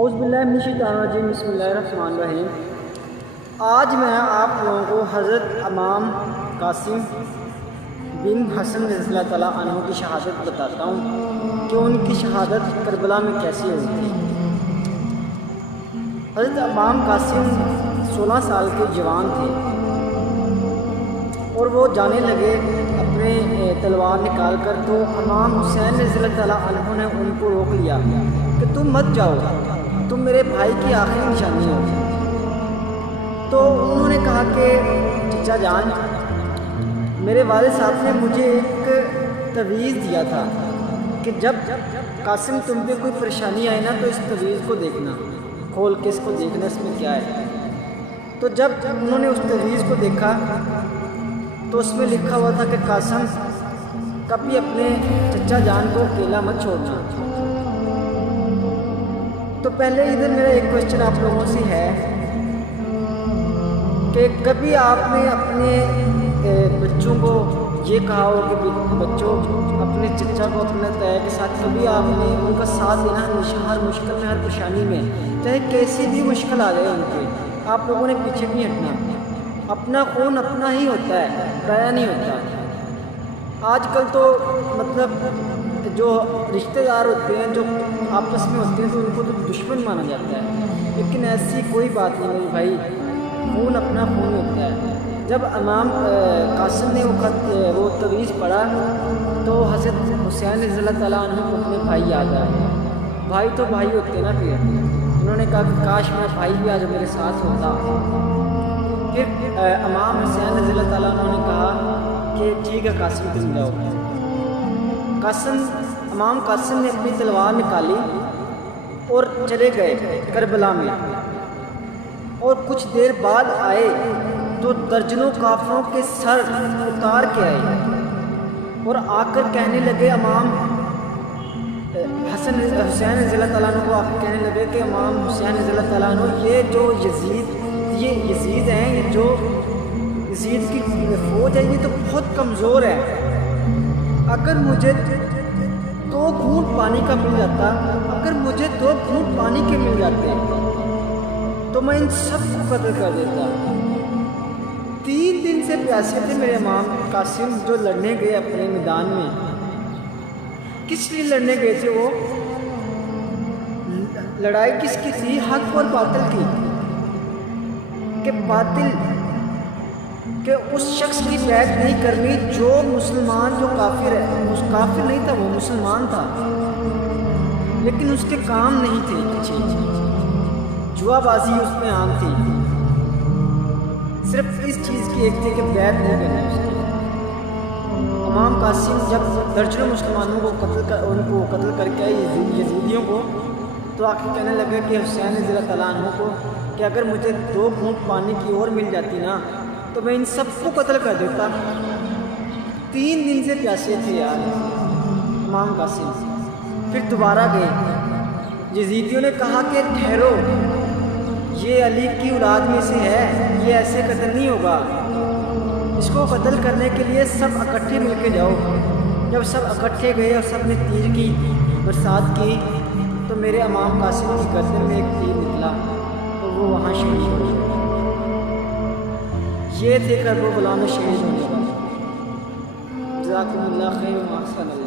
اعوذ باللہ من الشیطان الرجیم، بسم اللہ الرحمن الرحیم۔ آج میں آپ لوگوں کو حضرت امام قاسم بن حسن رضی اللہ تعالیٰ عنہ کی شہادت بتاتا ہوں کہ ان کی شہادت کربلا میں کیسی ہوئی تھی۔ حضرت امام قاسم 16 سال کے جوان تھے اور وہ جانے لگے اپنے تلوار نکال کر، تو امام حسین رضی اللہ تعالیٰ عنہ نے ان کو روک لیا کہ تم مت جاؤ، تم میرے بھائی کی آخری نشانی ہو۔ تو انہوں نے کہا کہ چچا جان، میرے والد صاحب نے مجھے ایک تویز دیا تھا کہ جب قاسم تم پہ کوئی پریشانی آئے نا تو اس تویز کو دیکھنا، کھول کے اس کو دیکھنا اس میں کیا ہے۔ تو جب انہوں نے اس تویز کو دیکھا تو اس میں لکھا ہوا تھا کہ قاسم کبھی اپنے چچا جان کو اکیلا مت چھوڑنا۔ تو پہلے ادھر میرا ایک کوشچن آپ لوگوں سے ہے کہ کبھی آپ نے اپنے بچوں کو یہ کہا ہو کہ بچوں اپنے چچا کو اپنے طے کے ساتھ کبھی آپ نے ان کا ساتھ دینا ہمیشہ، ہر مشکل میں، ہر پریشانی میں، چاہے کیسی بھی مشکل آ جائے ان کے، آپ لوگوں نے پیچھے نہیں ہٹنا۔ اپنا خون اپنا ہی ہوتا ہے، پرایا نہیں ہوتا۔ آج کل تو مطلب جو رشتہ دار ہوتے ہیں، جو آپس میں ہوتے ہیں، تو ان کو تو دشمن مانا جاتا ہے، لیکن ایسی کوئی بات نہیں ہے بھائی، خون اپنا خون ہوتا ہے۔ جب امام قاسم نے وہ تویز پڑھا تو حضرت حسین رضی اللہ تعالیٰ عنہ کو اپنے بھائی یاد آئے۔ بھائی تو بھائی ہوتے ہیں نا، پھر انہوں نے کہا کہ کاش میرا بھائی بھی آج میرے ساتھ ہوتا۔ پھر امام حسین رضی اللہ تعالیٰ عنہ نے کہا کہ ٹھیک ہے قاسم تم جاؤ۔ امام قاسم نے اپنی تلوار نکالی اور چلے گئے کربلا میں، اور کچھ دیر بعد آئے تو درجنوں کافروں کے سر اتار کے آئے اور آ کر کہنے لگے، امام حسین رضی اللہ تعالیٰ عنہ کو آ کر کہنے لگے کہ امام حسین رضی اللہ تعالیٰ عنہ، یہ جو یزید ہیں، یہ جو یزید کی فوج ہے، یہ تو بہت کمزور ہے۔ اگر مجھے 2 گھونٹ پانی کا مل جاتا، اگر مجھے 2 گھونٹ پانی کے مل جاتے تو میں ان سب کو قتل کر دیتا۔ 3 دن سے پیاسے تھے میرے امام قاسم، جو لڑنے گئے اپنے میدان میں۔ کس لیے لڑنے گئے تھے وہ؟ لڑائی کس کی تھی؟ حق اور باطل کی، کہ باطل کہ اس شخص کی بیعت نہیں کرنی جو مسلمان، جو کافر ہے، کافر نہیں تھا، وہ مسلمان تھا لیکن اس کے کام نہیں تھے، جوا بازی اس میں عام تھی، صرف اس چیز کی ایک تھی کہ بیعت نہیں کرنی اس کی۔ امام قاسم جب درجنوں مسلمانوں کو قتل کر کے یزیدیوں کو، تو آ کے کہنے لگے کہ حسین رضی اللہ تعالیٰ عنہ کو کہ اگر مجھے 2 گھونٹ پانی کی اور مل جاتی نا تو میں ان سب کو قتل کر دیتا۔ 3 دن سے پیاسے تھے یار امام قاسم۔ پھر دوبارہ گئے، یزیدیوں نے کہا کہ ٹھہرو، یہ علی کی اولاد میں سے ہے، یہ ایسے قتل نہیں ہوگا، اس کو قتل کرنے کے لیے سب اکٹھے مل کے جاؤ۔ جب سب اکٹھے گئے اور سب نے تیر کی برسات کی تو میرے امام قاسم کی گردن میں ایک تیر نکلا اور وہ وہاں شہید ہو گئے۔ یہ تھے کربلا میں شہید ہونے والے۔ جزاکم اللہ خیر و احسن اللہ۔